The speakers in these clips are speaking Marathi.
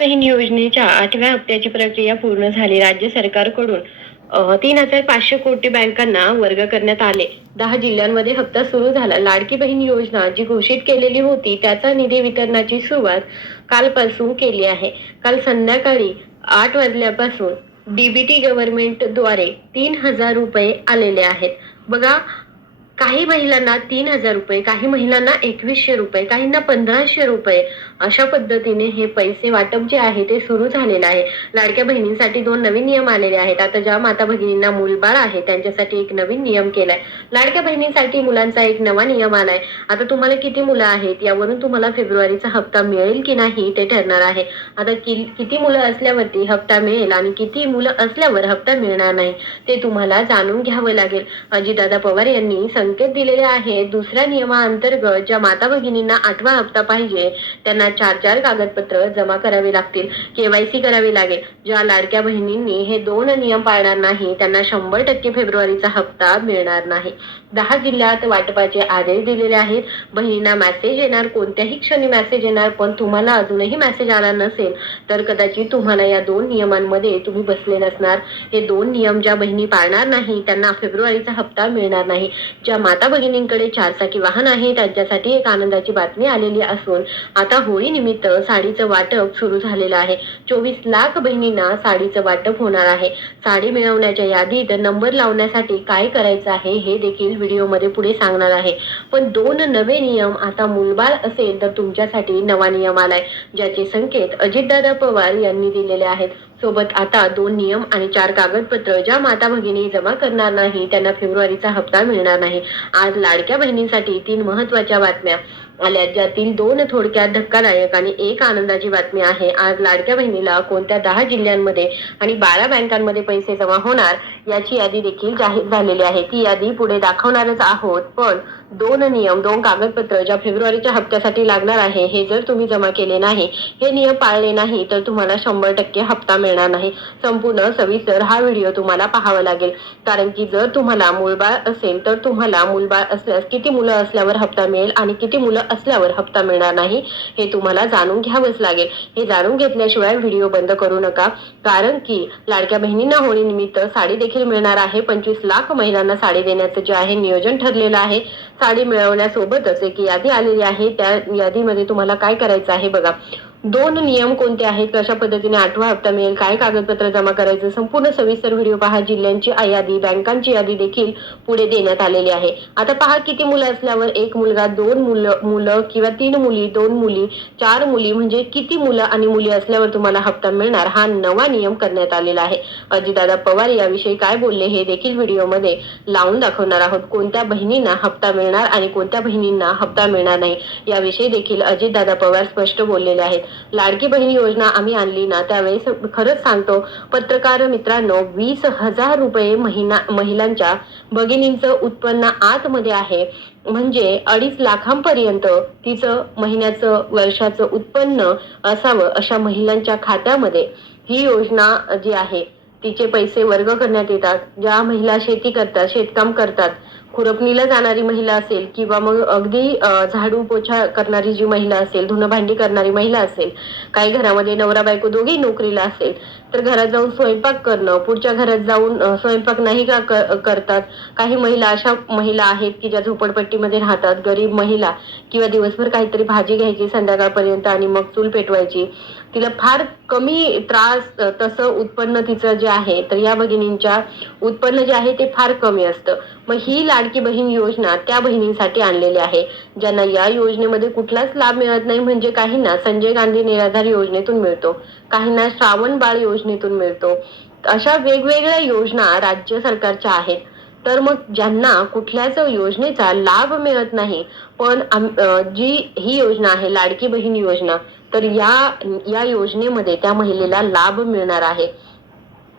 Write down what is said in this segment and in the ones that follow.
बहीण योजनेच्या आठव्या हप्त्याची प्रक्रिया पूर्ण झाली. राज्य सरकारकडून तीन हजार पाचशे कोटी बँकांना वर्ग करण्यात आले. दहा जिल्ह्यांमध्ये हप्ता सुरू झाला. लाडकी बहीण योजना जी घोषित केलेली होती त्याचा निधी वितरणाची सुरुवात कालपासून केली आहे. काल संध्याकाळी आठ वाजल्यापासून डीबीटी गव्हर्नमेंटद्वारे तीन हजार रुपये आलेले आहेत. बघा काही महिलांना तीन हजार रुपये काही महिलांना एकवीसशे रुपये काहींना पंधराशे रुपये अशा पद्धतीने हे पैसे वाटप जे आहे ते सुरू झालेलं आहे. लाडक्या बहिणींसाठी दोन नवीन नियम आलेले आहेत. आता ज्या माता भगिनींना मूलबाळ आहे त्यांच्यासाठी एक नवीन नियम केलाय. लाडक्या बहिणींसाठी मुलांचा एक नवा नियम आलाय. आता तुम्हाला किती मुलं आहेत यावरून तुम्हाला फेब्रुवारीचा हप्ता मिळेल की नाही ते ठरणार आहे. आता किती मुलं असल्यावरती हप्ता मिळेल आणि किती मुलं असल्यावर हप्ता मिळणार नाही ते तुम्हाला जाणून घ्यावं लागेल. अजितदादा पवार यांनी संकेत दिलेले आहेत दुसऱ्या नियमाअंतर्गत ज्या माता भगिनींना आठवा हप्ता पाहिजे त्यांना चार चार कागदपत्र जमा करावी लागतील केवायसी करावी लागेल. ज्या लाडक्या बहिणींनी हे दोन नियम पाळणार नाही त्यांना शंभर टक्के फेब्रुवारीचा हप्ता मिळणार नाही. दहा जिल्ह्यात वाटपाचे आदेश दिलेले आहेत. बहिणींना मेसेज येणार कोणत्याही क्षणी मेसेज येणार पण तुम्हाला अजूनही मेसेज आला नसेल तर कदाचित तुम्हाला या दोन नियमांमध्ये तुम्ही बसले नसणार. हे दोन नियम ज्या बहिणी पाळणार नाही त्यांना फेब्रुवारीचा हप्ता मिळणार नाही. ज्या माता भगिनींकडे चारचाकी वाहन आहे त्यांच्यासाठी एक आनंदाची बातमी आलेली असून आता होळी निमित्त साडीचं वाटप सुरू झालेलं आहे. चोवीस लाख बहिणींना साडीचं वाटप होणार आहे. साडी मिळवण्याच्या यादीत नंबर लावण्यासाठी काय करायचं आहे हे देखील व्हिडिओमध्ये पुढे सांगणार आहे. पण दोन नवे नियम आता मुलबाळ असेल तर तुमच्यासाठी नवा नियम आलाय. ज्याचे संकेत अजितदादा पवार यांनी दिलेले आहेत. सोबत आता दोन नियम आणि चार कागदपत्र ज्या माता भगिनी जमा करणार नाही त्यांना फेब्रुवारीचा हप्ता मिळणार नाही. आज लाडक्या बहिणींसाठी तीन महत्त्वाच्या बातम्या. आल्या ज्यातील दोन थोडक्यात धक्कादायक आणि एक आनंदाची बातमी आहे. आज लाडक्या बहिणीला कोणत्या दहा जिल्ह्यांमध्ये आणि बारा बँकांमध्ये पैसे जमा होणार याची यादी देखील जाहीर झालेली आहे. ती यादी पुढे दाखवणारच आहोत पण दोन नियम दोन कागदपत्र ज्या फेब्रुवारीच्या हप्त्यासाठी लागणार आहे हे जर तुम्ही जमा केले नाही हे नियम पाळले नाही तर तुम्हाला शंभर टक्के हप्ता मिळणार नाही. संपूर्ण सविस्तर हा व्हिडिओ तुम्हाला पाहावा लागेल. कारण की जर तुम्हाला मूलबाळ असेल तर तुम्हाला मूलबाळ असल्यास किती मुलं असल्यावर हप्ता मिळेल आणि किती मुलं असल्यावर हप्ता मिळणार नाही हे तुम्हाला जाणून घ्यावंच लागेल. हे जाणून घेतल्याशिवाय व्हिडिओ बंद करू नका. कारण की लाडक्या बहिणींना होळी निमित्त साडी देखील मिळणार आहे. पंचवीस लाख महिलांना साडी देण्याचं जे आहे नियोजन ठरलेलं आहे. साडी मिळवण्यासोबतच एक यादी आलेली आहे. त्या यादीमध्ये तुम्हाला काय करायचं आहे बघा. दोन नियम कोणते आहेत? कशा पद्धतीने आठवा हप्ता मिळेल? काय कागदपत्र जमा करायचं? संपूर्ण सविस्तर व्हिडिओ पहा. जिल्ह्यांची यादी बँकांची यादी देखील पुढे देण्यात आलेली आहे. आता पहा किती मुलं असल्यावर एक मुलगा दोन मुलं मुलं किंवा तीन मुली दोन मुली चार मुली म्हणजे किती मुलं आणि मुली असल्यावर तुम्हाला हप्ता मिळणार? हा नवा नियम करण्यात आलेला आहे. अजितदादा पवार याविषयी काय बोलले हे देखील व्हिडिओमध्ये लावून दाखवणार आहोत. कोणत्या बहिणींना हप्ता मिळणार आणि कोणत्या बहिणींना हप्ता मिळणार नाही? याविषयी देखील अजितदादा पवार स्पष्ट बोललेले आहेत. लाडकी बहीण योजना आम्ही आणली ना त्यावेळेस खरंच सांगतो पत्रकार मित्रांनो वीस हजार रुपये महिना महिलांच्या भगिनींचं उत्पन्न आतमध्ये आहे. म्हणजे अडीच लाखांपर्यंत तिचं महिन्याचं वर्षाचं उत्पन्न असावं अशा महिलांच्या खात्यामध्ये. ही योजना जी आहे तिचे पैसे वर्ग करण्यात येतात. ज्या महिला शेती करतात शेतकाम करतात खुरपणीला जाणारी महिला असेल किंवा मग अगदी झाडू पोछा करणारी जी महिला असेल धुणं भांडी करणारी महिला असेल काही घरामध्ये नवरा बायको दोघेही नोकरीला असेल तर घरात जाऊन स्वयंपाक करणं पुढच्या घरात जाऊन स्वयंपाक नाही का करतात काही महिला अशा महिला आहेत की ज्या झोपडपट्टीमध्ये राहतात गरीब महिला किंवा दिवसभर काहीतरी भाजी घ्यायची संध्याकाळपर्यंत आणि मग चूल पेटवायची तिला फार कमी त्रास तसं उत्पन्न तिचं जे आहे तर या भगिनींच्या उत्पन्न जे आहे ते फार कमी असतं. मग ही लाडकी बहीण योजना त्या बहिणींसाठी आणलेली आहे. ज्यांना या योजनेमध्ये कुठलाच लाभ मिळत नाही म्हणजे काहींना संजय गांधी निराधार योजनेतून मिळतो. काहींना श्रावण बाळ योजनेतून मिळतो. अशा वेगवेगळ्या योजना राज्य सरकारच्या आहेत. तर मग ज्यांना कुठल्याच योजनेचा लाभ मिळत नाही पण जी ही योजना आहे लाडकी बहीण योजना तर या या योजनेमध्ये त्या महिलेला लाभ मिळणार आहे.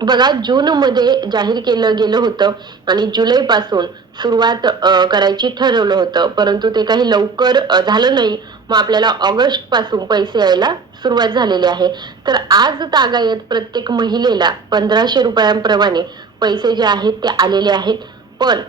बघा जून मध्ये जाहीर केलं गेलं होतं आणि जुलै पासून सुरुवात करायची ठरवलं होतं. परंतु ते काही लवकर झालं नाही. मग आपल्याला ऑगस्टपासून पैसे यायला सुरुवात झालेली आहे. तर आज तागायत प्रत्येक महिलेला पंधराशे रुपयांप्रमाणे पैसे जे आहेत ते आलेले आहेत. पण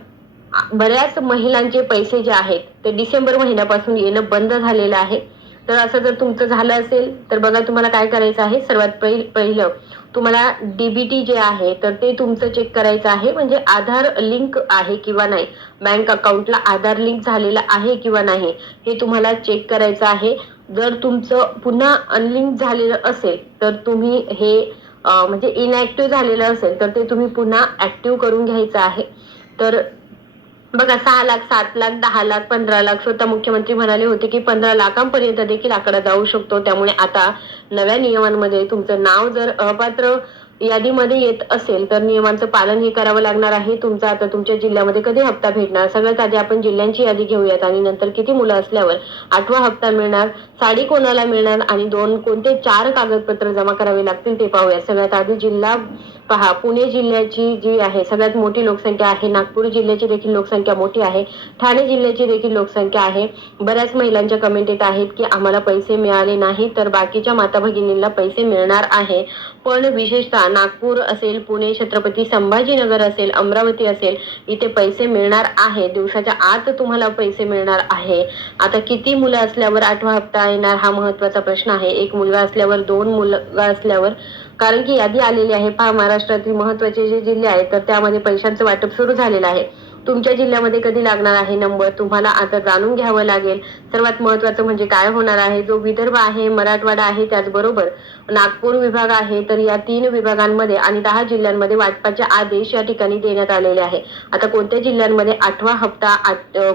बऱ्याच महिलांचे पैसे जे आहेत ते डिसेंबर महिन्यापासून येणं बंद झालेलं आहे. तर असं जर तुमचं झालं असेल तर बघा तुम्हाला काय करायचं आहे. सर्वात पहिलं तुम्हाला डीबीटी जे आहे तर ते तुमचं चेक करायचं आहे. म्हणजे आधार लिंक आहे किंवा नाही? बँक अकाउंटला आधार लिंक झालेला आहे किंवा नाही हे तुम्हाला चेक करायचं आहे. जर तुमचं पुन्हा अनलिंक झालेलं असेल तर तुम्ही हे म्हणजे इनॅक्टिव्ह झालेलं असेल तर ते तुम्ही पुन्हा ऍक्टिव्ह करून घ्यायचं आहे. तर बघा सहा लाख सात लाख दहा लाख पंधरा लाख स्वतः मुख्यमंत्री म्हणाले होते की पंधरा लाखांपर्यंत देखील आकडा जाऊ शकतो. त्यामुळे आता नव्या नियमांमध्ये तुमचं नाव जर अपात्र यादीमध्ये येत असेल तर नियमांचं पालन हे करावं लागणार आहे. तुमचा आता तुमच्या जिल्ह्यामध्ये कधी हप्ता भेटणार? सगळ्यात आधी आपण जिल्ह्यांची यादी घेऊयात आणि नंतर किती मुलं असल्यावर आठवा हप्ता मिळणार साडी कोणाला मिळणार आणि दोन कोणते चार कागदपत्र जमा करावे लागतील ते पाहूया सगळ्यात आधी जिल्हा पहा. पुणे जिल्ह्याची जी आहे सगळ्यात मोठी लोकसंख्या आहे. नागपूर जिल्ह्याची देखील लोकसंख्या मोठी आहे. ठाणे जिल्ह्याची देखील लोकसंख्या आहे. बऱ्याच महिलांच्या कमेंट येत आहेत की आम्हाला पैसे मिळाले नाही तर बाकीच्या माता भगिनींना पैसे मिळणार आहे. पण विशेषतः नागपूर असेल पुणे छत्रपती संभाजीनगर असेल अमरावती असेल इथे पैसे मिळणार आहे. दिवसाच्या आत तुम्हाला पैसे मिळणार आहे. आता किती मुलं असल्यावर आठवा हप्ता येणार हा महत्त्वाचा प्रश्न आहे. एक मुलगा असल्यावर दोन मुलगा असल्यावर. कारण की यादी आलेली आहे. पहा महाराष्ट्रातील महत्त्वाचे जे जिल्हे आहेत तर त्यामध्ये पैशांचं वाटप सुरू झालेलं आहे. तुमच्या जिल्ह्यामध्ये कधी लागणार आहे नंबर? तुम्हाला आता जाणून घ्यावं लागेल. सर्वात महत्वाचं म्हणजे काय होणार आहे? जो विदर्भ आहे मराठवाडा आहे त्याचबरोबर नागपूर विभाग आहे तर या तीन विभागांमध्ये आणि दहा जिल्ह्यांमध्ये वाटपाचे आदेश या ठिकाणी देण्यात आलेले आहे. आता कोणत्या जिल्ह्यांमध्ये आठवा हप्ता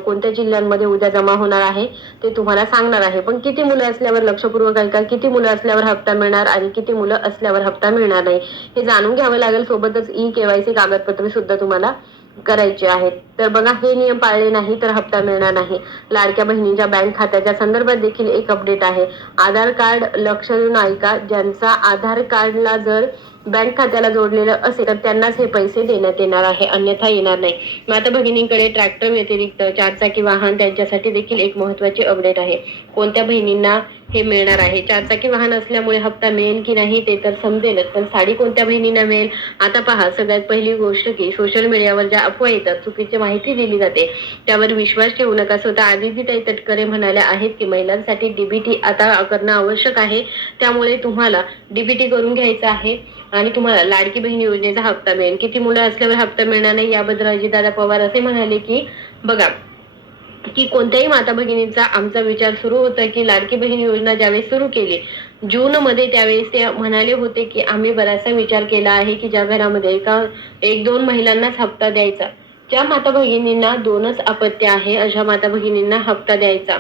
कोणत्या जिल्ह्यांमध्ये उद्या जमा होणार आहे ते तुम्हाला सांगणार आहे. पण किती मुलं असल्यावर लक्षपूर्वक ऐका किती मुलं असल्यावर हप्ता मिळणार आणि किती मुलं असल्यावर हप्ता मिळणार नाही हे जाणून घ्यावं लागेल. सोबतच ई केवायसी कागदपत्रे सुद्धा तुम्हाला करायचे आहेत. तर बघा हे नियम पाळले नाही तर हप्ता मिळणार नाही. लाडक्या बहिणींच्या बँक खात्याच्या संदर्भात देखील एक अपडेट आहे. आधार कार्ड लक्ष देऊन ऐका ज्यांचा आधार कार्डला जर बँक खात्याला जोडलेलं असेल तर त्यांनाच हे पैसे देण्यात येणार आहे. अन्यथा येणार नाही. माता भगिनींकडे ट्रॅक्टर व्यतिरिक्त चारचाकी वाहन त्यांच्यासाठी देखील एक महत्वाची अपडेट आहे. कोणत्या बहिणींना हे मिळणार आहे? चारचाकी वाहन असल्यामुळे हप्ता मिळेल की नाही ते तर समजेलच पण साडी कोणत्या बहिणींना मिळेल? आता पहा सगळ्यात पहिली गोष्ट की सोशल मीडियावर ज्या अफवा येतात चुकीची माहिती दिली जाते त्यावर विश्वास ठेवू नका. स्वतः आदितीताई तटकरे म्हणाल्या आहेत की महिलांसाठी डीबीटी आता करणं आवश्यक आहे. त्यामुळे तुम्हाला डीबीटी करून घ्यायचं आहे आणि तुम्हाला लाडकी बहीण योजनेचा हप्ता मिळेल. किती मुलं असल्यावर हप्ता मिळणार नाही? याबद्दल अजितदादा पवार असे म्हणाले की बघा की कोणत्याही माता भगिनींचा आमचा विचार सुरू होता की लाडकी बहीण योजना ज्यावेळेस सुरू केली जून मध्ये त्यावेळेस ते म्हणाले होते की आम्ही बराचसा विचार केला आहे की ज्या घरामध्ये एका एक दोन महिलांनाच हप्ता द्यायचा. ज्या माता भगिनींना दोनच अपत्य आहे अशा माता भगिनींना हप्ता द्यायचा.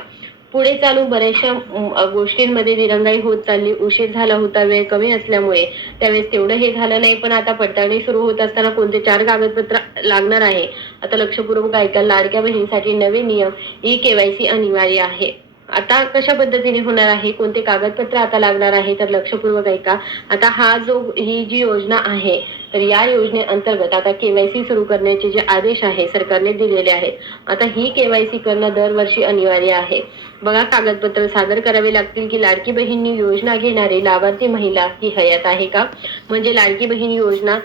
पुढे चालू बऱ्याचशा गोष्टींमध्ये दिरंगाई होत चालली उशीर झाला होता वेळ कमी असल्यामुळे. त्यावेळेस तेवढं हे झालं नाही पण आता पडताळणी सुरू होत असताना कोणते चार कागदपत्र लागणार आहे? आता लक्षपूर्वक ऐका लाडक्या बहिणीसाठी नवे नियम ई केवायसी अनिवार्य आहे. आता कशा पद्धतीने होणार आहे? कोणते कागदपत्र आता लागणार आहे? तर लक्षपूर्वक ऐका. आता हा जो ही जी योजना आहे तर या योजनेअंतर्गत आता केवायसी सुरू करण्याचे जे आदेश आहे सरकारने दिलेले आहेत. आता ही केवायसी करणं दरवर्षी अनिवार्य आहे. बघा कागदपत्र सादर करावे लागतील की लाडकी बहीण योजना घेणारी लाभार्थी महिला ही हयात आहे का? म्हणजे लाडकी बहीण योजना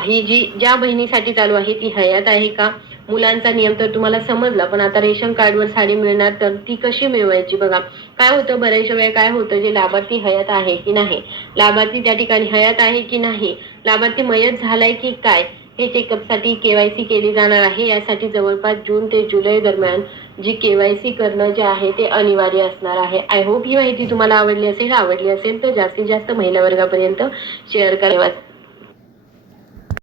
ही जी ज्या बहिणीसाठी चालू आहे ती हयात आहे का? मुलांचा नियम तर तुम्हाला समजला पण आता रेशन कार्डवर साडी मिळणार तर ती कशी मिळवायची बघा. काय होतं बऱ्याचशा वेळा काय होतं जे लाभार्थी हयात आहे की नाही? लाभार्थी त्या ठिकाणी हयात आहे की नाही? लाभार्थी मयत झालाय की काय? हे चेकअपसाठी केवायसी केली जाणार आहे. यासाठी जवळपास जून ते जुलै दरम्यान जी केवायसी करणं जे आहे ते अनिवार्य असणार आहे. आय होप ही माहिती तुम्हाला आवडली असेल आवडली असेल तर जास्तीत जास्त महिला वर्गापर्यंत शेअर करावा